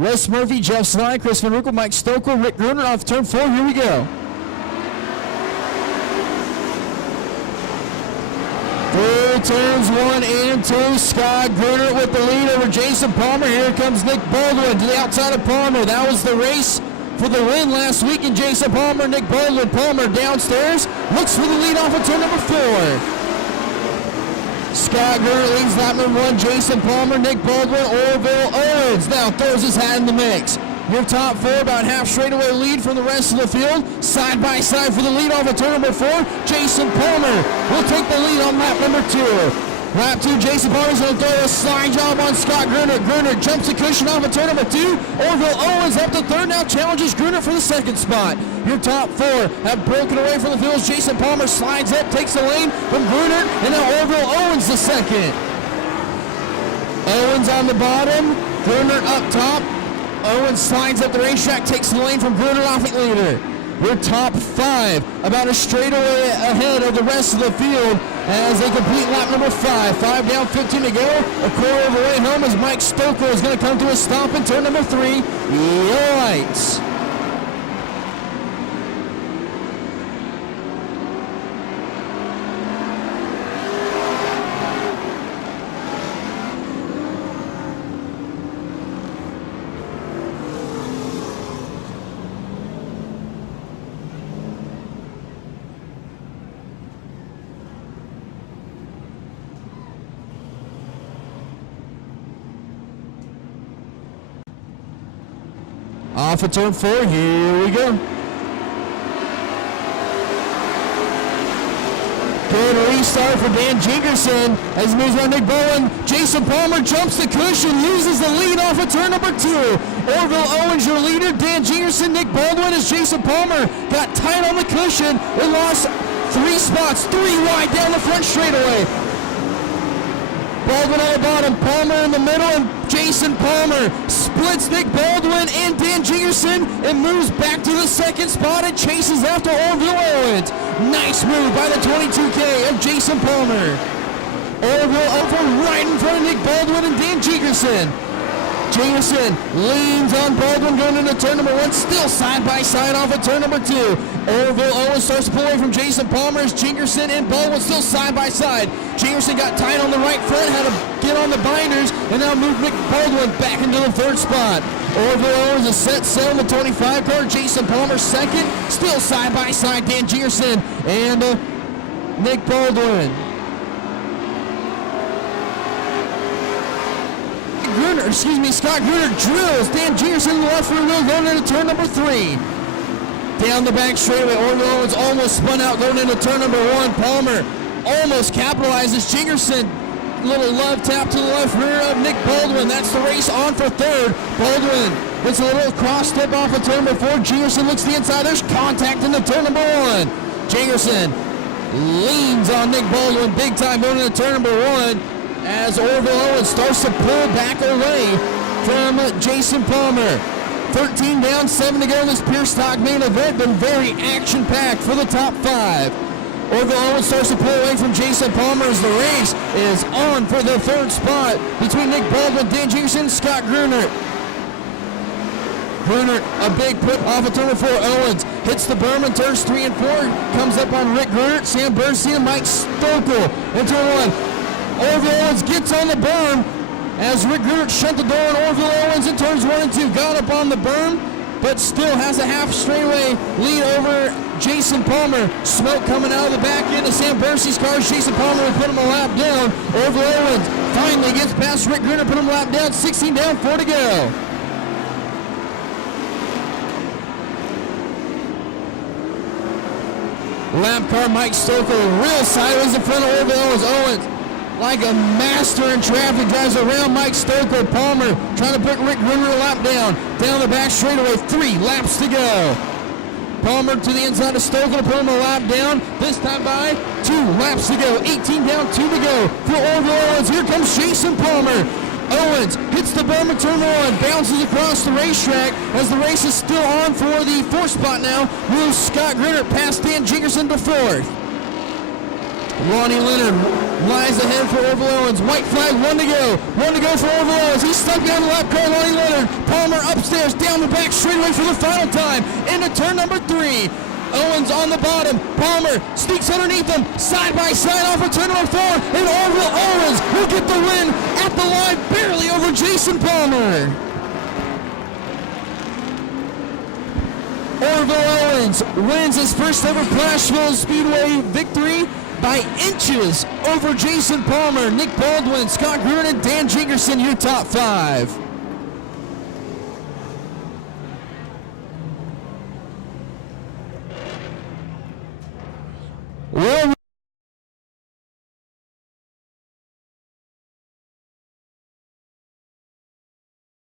Wes Murphy, Jeff Sly, Chris Van Ruckel, Mike Stokel, Rick Gruner off turn 4. Here we go. Through turns 1 and 2, Scott Gruner with the lead over Jason Palmer. Here comes Nick Baldwin to the outside of Palmer. That was the race for the win last week in Jason Palmer. Nick Baldwin, Palmer downstairs, looks for the lead off of turn number 4. Scott Gruner leads lap number 1, Jason Palmer, Nick Baldwin, Orville Owens now throws his hat in the mix. Your top 4, about half straightaway lead from the rest of the field. Side by side for the lead off of turn number 4. Jason Palmer will take the lead on lap number 2. Lap 2, Jason Palmer's going to throw a slide job on Scott Gruner. Gruner jumps the cushion off of turn number 2. Orville Owens up to 3rd, now challenges Gruner for the 2nd spot. Your top 4 have broken away from the field. Jason Palmer slides up, takes the lane from Gruner, and now Orville Owens the 2nd. Owens on the bottom, Gruner up top. Owens slides up the racetrack, takes the lane from Gruner, off at leader. Your top 5 about a straightaway ahead of the rest of the field as they complete lap number 5. 5 down, 15 to go. A quarter of the way home as Mike Stoker is going to come to a stop in turn number 3. Yellow lights. Off of turn 4, here we go. Good restart for Dan Jingerson as he moves on Nick Bowen. Jason Palmer jumps the cushion, loses the lead off of turn number 2. Orville Owens, your leader. Dan Jingerson, Nick Baldwin as Jason Palmer got tight on the cushion. They lost 3 spots, 3 wide down the front straightaway. Baldwin on the bottom, Palmer in the middle, and Jason Palmer splits Nick Baldwin and Dan Jingerson and moves back to the 2nd spot and chases after Orville Owens. Nice move by the 22K of Jason Palmer. Orville over right in front of Nick Baldwin and Dan Jingerson. Jingerson leans on Baldwin going into turn number 1, still side by side off of turn number 2. Orville Owens starts to pull away from Jason Palmer as Jingerson and Baldwin still side by side. Jingerson got tight on the right front, had to get on the binders, and now moved Nick Baldwin back into the 3rd spot. Orville Owens is set sail in the 25 car. Jason Palmer 2nd, still side by side. Dan Jingerson and Nick Baldwin. Scott Gruner drills Dan Jingerson in the left rear wheel going into turn number 3. Down the back straightaway, Orville Owens almost spun out going into turn number 1. Palmer almost capitalizes. Jingerson, little love tap to the left rear of Nick Baldwin. That's the race on for 3rd. Baldwin gets a little cross step off of turn number 4. Jingerson looks to the inside. There's contact into turn number 1. Jingerson leans on Nick Baldwin big time going into turn number 1. As Orville Owens starts to pull back away from Jason Palmer. 13 down, 7 to go in this Pure Stock main event. Been very action-packed for the top 5. Orville Owens starts to pull away from Jason Palmer as the race is on for the 3rd spot between Nick Baldwin, Dan Jingerson, and Scott Gruner. Gruner, a big put off of turn 4. Owens hits the berm in turns 3 and 4. Comes up on Rick Gruner, Sam Bernstein, and Mike Stokel in turn 1. Orville Owens gets on the berm as Rick Gruner shut the door on Orville Owens in turns 1 and 2. Got up on the berm, but still has a half straightaway lead over Jason Palmer. Smoke coming out of the back end of Sam Bernstein's car. Jason Palmer will put him a lap down. Orville Owens finally gets past Rick Gruner, put him a lap down. 16 down, 4 to go. Lap car Mike Stoker real sideways in front of Orville Owens. Owens, like a master in traffic, drives around Mike Stoker. Palmer trying to put Rick Gruner a lap down. Down the back straightaway, 3 laps to go. Palmer to the inside of Stoker to put him a lap down. This time by 2 laps to go. 18 down, 2 to go for Orville Owens. Here comes Jason Palmer. Owens hits the berm in turn 1, bounces across the racetrack as the race is still on for the 4th spot now. Moves Scott Gruner past Dan Jingerson to 4th. Ronnie Leonard lies ahead for Orville Owens. White flag, one to go. One to go for Orville Owens. He's stuck behind the lap car, Ronnie Leonard. Palmer upstairs, down the back straightaway for the final time. Into turn number 3. Owens on the bottom. Palmer sneaks underneath him. Side by side off of turn number 4. And Orville Owens will get the win at the line, barely over Jason Palmer. Orville Owens wins his first ever Placerville Speedway victory by inches over Jason Palmer, Nick Baldwin, Scott Gruen, and Dan Jingerson, your top 5.